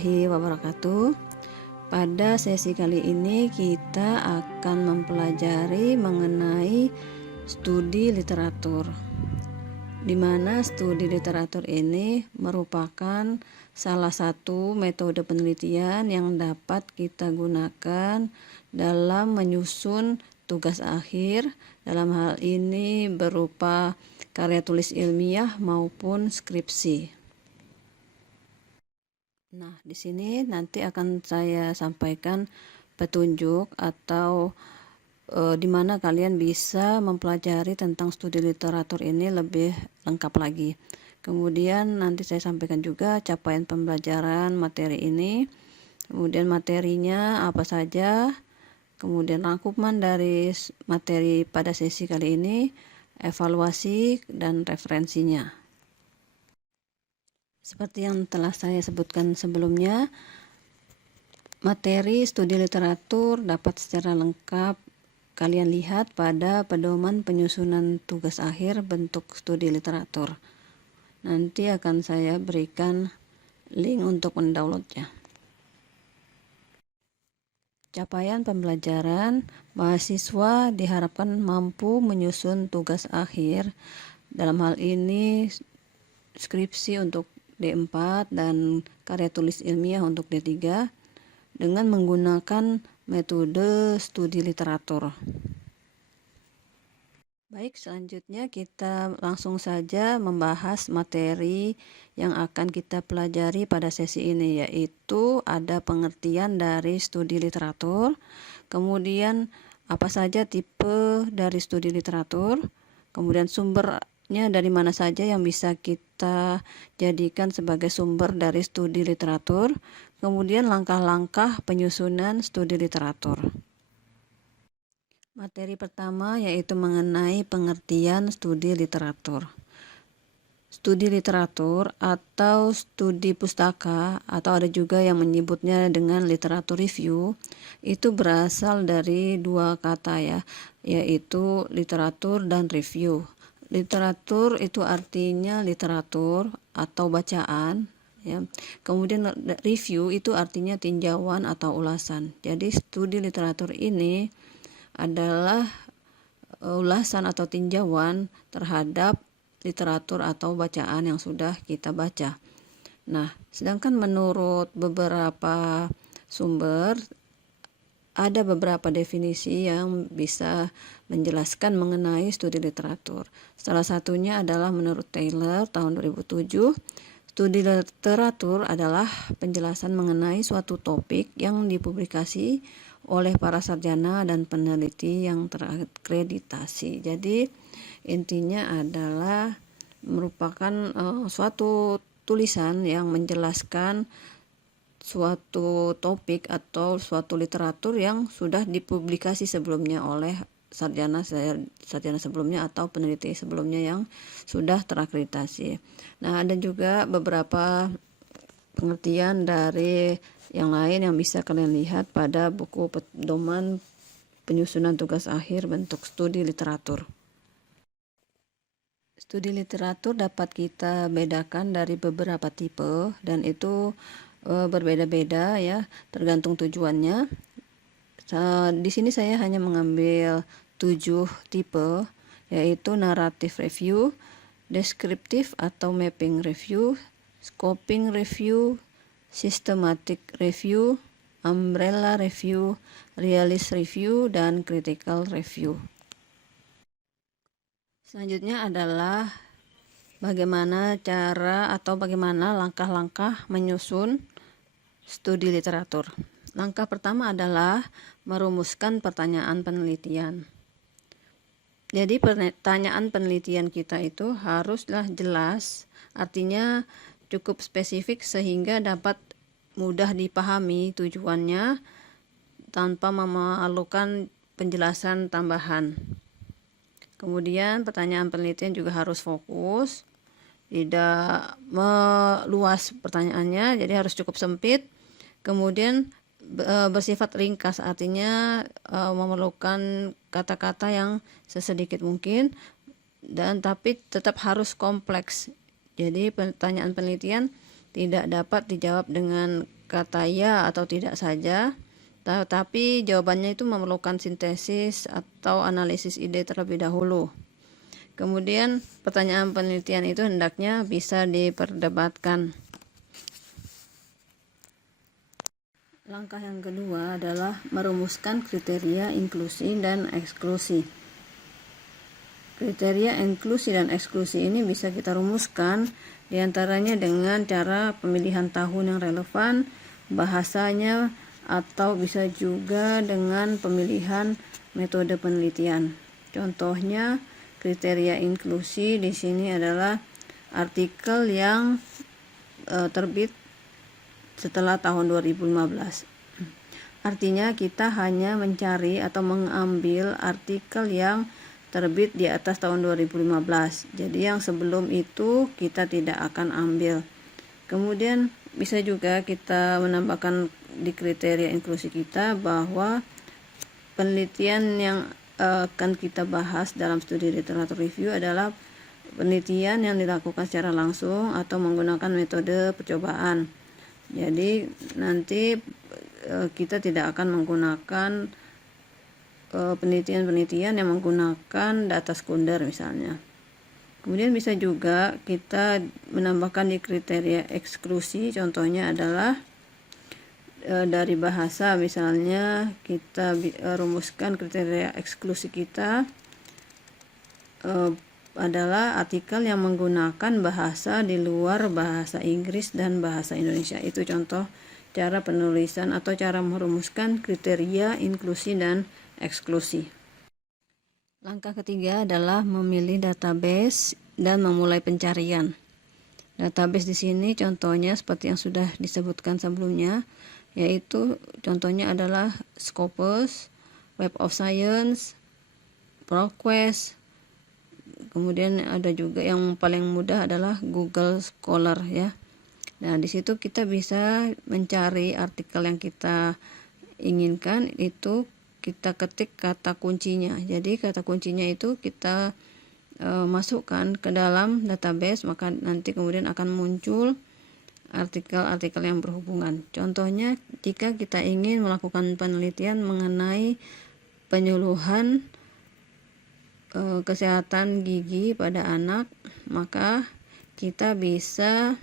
warahmatullahi wabarakatuh. Pada sesi kali ini kita akan mempelajari mengenai studi literatur, di mana studi literatur ini merupakan salah satu metode penelitian yang dapat kita gunakan dalam menyusun tugas akhir, dalam hal ini berupa karya tulis ilmiah maupun skripsi. Nah, di sini nanti akan saya sampaikan petunjuk atau di mana kalian bisa mempelajari tentang studi literatur ini lebih lengkap lagi. Kemudian nanti saya sampaikan juga capaian pembelajaran materi ini, kemudian materinya apa saja, kemudian rangkuman dari materi pada sesi kali ini, evaluasi dan referensinya. Seperti yang telah saya sebutkan sebelumnya, materi studi literatur dapat secara lengkap kalian lihat pada pedoman penyusunan tugas akhir bentuk studi literatur. Nanti akan saya berikan link untuk mendownloadnya. Capaian pembelajaran, mahasiswa diharapkan mampu menyusun tugas akhir, dalam hal ini skripsi untuk D4 dan karya tulis ilmiah untuk D3 dengan menggunakan metode studi literatur. Baik, selanjutnya kita langsung saja membahas materi yang akan kita pelajari pada sesi ini, yaitu ada pengertian dari studi literatur, kemudian apa saja tipe dari studi literatur, kemudian sumbernya dari mana saja yang bisa kita jadikan sebagai sumber dari studi literatur, kemudian langkah-langkah penyusunan studi literatur. Materi pertama yaitu mengenai pengertian studi literatur. Studi literatur atau studi pustaka, atau ada juga yang menyebutnya dengan literatur review, itu berasal dari dua kata yaitu literatur dan review. Literatur itu artinya literatur atau bacaan, Kemudian review itu artinya tinjauan atau ulasan. Jadi studi literatur ini adalah ulasan atau tinjauan terhadap literatur atau bacaan yang sudah kita baca. Nah, sedangkan menurut beberapa sumber ada beberapa definisi yang bisa menjelaskan mengenai studi literatur. Salah satunya adalah menurut Taylor tahun 2007, studi literatur adalah penjelasan mengenai suatu topik yang dipublikasi oleh para sarjana dan peneliti yang terakreditasi. Jadi intinya adalah merupakan suatu tulisan yang menjelaskan suatu topik atau suatu literatur yang sudah dipublikasi sebelumnya oleh sarjana sebelumnya atau peneliti sebelumnya yang sudah terakreditasi. Nah, ada juga beberapa pengertian dari yang lain yang bisa kalian lihat pada buku pedoman penyusunan tugas akhir bentuk studi literatur. Studi literatur dapat kita bedakan dari beberapa tipe dan itu berbeda-beda tergantung tujuannya. Di sini saya hanya mengambil 7 tipe, yaitu narrative review, descriptive atau mapping review, scoping review, systematic review, umbrella review, realist review, dan critical review. Selanjutnya adalah bagaimana cara atau bagaimana langkah-langkah menyusun studi literatur. Langkah pertama adalah merumuskan pertanyaan penelitian. Jadi pertanyaan penelitian kita itu haruslah jelas, artinya cukup spesifik sehingga dapat mudah dipahami tujuannya tanpa memerlukan penjelasan tambahan. Kemudian pertanyaan penelitian juga harus fokus, tidak meluas pertanyaannya, jadi harus cukup sempit. Kemudian bersifat ringkas, artinya memerlukan kata-kata yang sesedikit mungkin, dan tapi tetap harus kompleks. Jadi pertanyaan penelitian tidak dapat dijawab dengan kata ya atau tidak saja, tetapi jawabannya itu memerlukan sintesis atau analisis ide terlebih dahulu. Kemudian pertanyaan penelitian itu hendaknya bisa diperdebatkan. Langkah yang kedua adalah merumuskan kriteria inklusi dan eksklusi. Kriteria inklusi dan eksklusi ini bisa kita rumuskan diantaranya dengan cara pemilihan tahun yang relevan, bahasanya, atau bisa juga dengan pemilihan metode penelitian. Contohnya, kriteria inklusi di sini adalah artikel yang terbit setelah tahun 2015. Artinya kita hanya mencari atau mengambil artikel yang terbit di atas tahun 2015. Jadi yang sebelum itu kita tidak akan ambil. Kemudian bisa juga kita menambahkan di kriteria inklusi kita bahwa penelitian yang akan kita bahas dalam studi literatur review adalah penelitian yang dilakukan secara langsung atau menggunakan metode percobaan. Jadi nanti kita tidak akan menggunakan penelitian-penelitian yang menggunakan data sekunder misalnya. Kemudian bisa juga kita menambahkan di kriteria eksklusi, contohnya adalah dari bahasa, misalnya kita rumuskan kriteria eksklusi kita adalah artikel yang menggunakan bahasa di luar bahasa Inggris dan bahasa Indonesia. Itu contoh cara penulisan atau cara merumuskan kriteria inklusi dan eksklusi. Langkah ketiga adalah memilih database dan memulai pencarian. Database di sini contohnya seperti yang sudah disebutkan sebelumnya, yaitu contohnya adalah Scopus, Web of Science, ProQuest. Kemudian ada juga yang paling mudah adalah Google Scholar ya. Nah, di situ kita bisa mencari artikel yang kita inginkan, itu kita ketik kata kuncinya. Jadi kata kuncinya itu kita masukkan ke dalam database, maka nanti kemudian akan muncul artikel-artikel yang berhubungan. Contohnya, jika kita ingin melakukan penelitian mengenai penyuluhan kesehatan gigi pada anak, maka kita bisa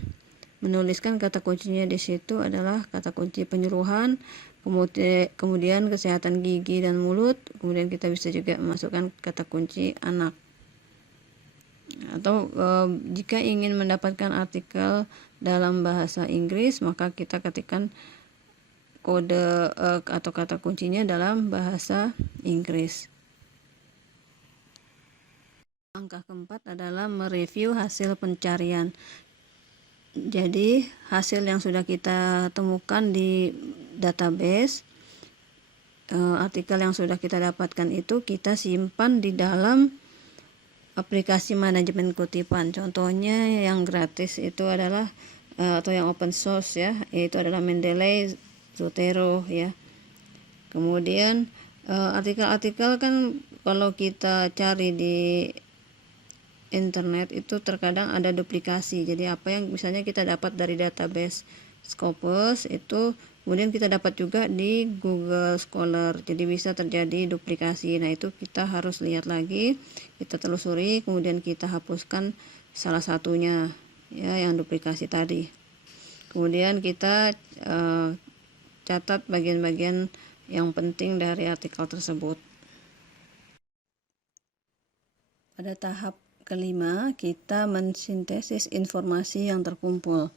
menuliskan kata kuncinya di situ adalah kata kunci penyuluhan, kemudian kesehatan gigi dan mulut, kemudian kita bisa juga memasukkan kata kunci anak. Atau jika ingin mendapatkan artikel dalam bahasa Inggris, maka kita ketikkan kode atau kata kuncinya dalam bahasa Inggris. Langkah keempat adalah mereview hasil pencarian. Jadi hasil yang sudah kita temukan di database, artikel yang sudah kita dapatkan itu kita simpan di dalam aplikasi manajemen kutipan. Contohnya yang gratis itu adalah atau yang open source ya, yaitu adalah Mendeley, Zotero ya. Kemudian artikel-artikel kan kalau kita cari di internet itu terkadang ada duplikasi. Jadi apa yang misalnya kita dapat dari database Scopus itu kemudian kita dapat juga di Google Scholar. Jadi bisa terjadi duplikasi. Nah, itu kita harus lihat lagi, kita telusuri, kemudian kita hapuskan salah satunya ya yang duplikasi tadi. Kemudian kita catat bagian-bagian yang penting dari artikel tersebut. Pada tahap kelima, kita mensintesis informasi yang terkumpul.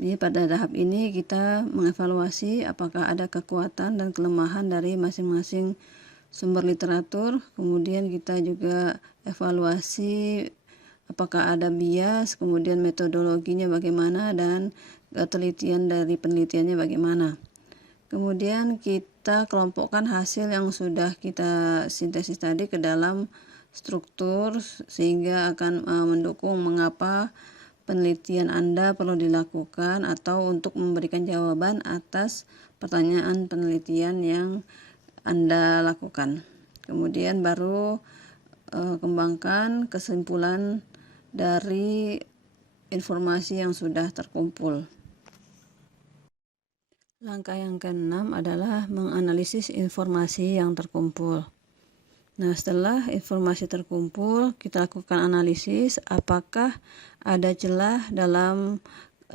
Jadi pada tahap ini kita mengevaluasi apakah ada kekuatan dan kelemahan dari masing-masing sumber literatur. Kemudian kita juga evaluasi apakah ada bias, kemudian metodologinya bagaimana, dan ketelitian dari penelitiannya bagaimana. Kemudian kita kelompokkan hasil yang sudah kita sintesis tadi ke dalam struktur sehingga akan mendukung mengapa penelitian Anda perlu dilakukan atau untuk memberikan jawaban atas pertanyaan penelitian yang Anda lakukan. Kemudian baru kembangkan kesimpulan dari informasi yang sudah terkumpul. Langkah yang keenam adalah menganalisis informasi yang terkumpul. Nah, setelah informasi terkumpul, kita lakukan analisis apakah ada celah dalam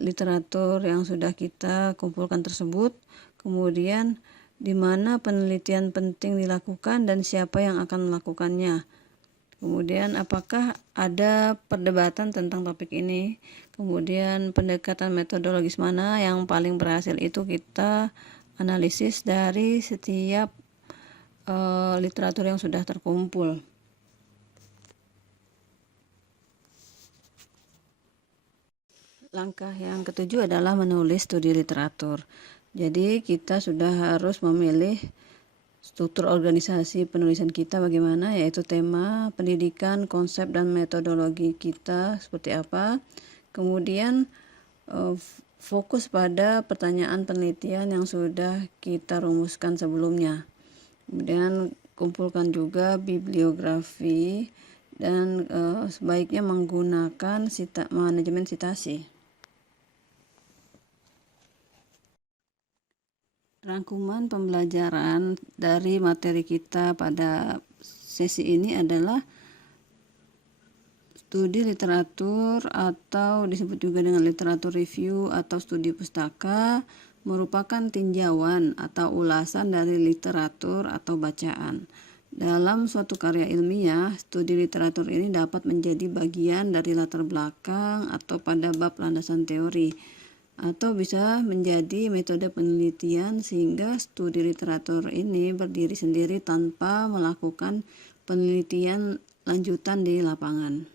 literatur yang sudah kita kumpulkan tersebut, kemudian di mana penelitian penting dilakukan dan siapa yang akan melakukannya. Kemudian apakah ada perdebatan tentang topik ini, kemudian pendekatan metodologis mana yang paling berhasil, itu kita analisis dari setiap literatur yang sudah terkumpul. Langkah yang ketujuh adalah menulis studi literatur. Jadi kita sudah harus memilih struktur organisasi penulisan kita bagaimana, yaitu tema, pendidikan, konsep, dan metodologi kita seperti apa. Kemudian fokus pada pertanyaan penelitian yang sudah kita rumuskan sebelumnya. Kemudian kumpulkan juga bibliografi dan sebaiknya menggunakan manajemen citasi. Rangkuman pembelajaran dari materi kita pada sesi ini adalah studi literatur atau disebut juga dengan literatur review atau studi pustaka merupakan tinjauan atau ulasan dari literatur atau bacaan. Dalam suatu karya ilmiah, studi literatur ini dapat menjadi bagian dari latar belakang atau pada bab landasan teori, atau bisa menjadi metode penelitian sehingga studi literatur ini berdiri sendiri tanpa melakukan penelitian lanjutan di lapangan.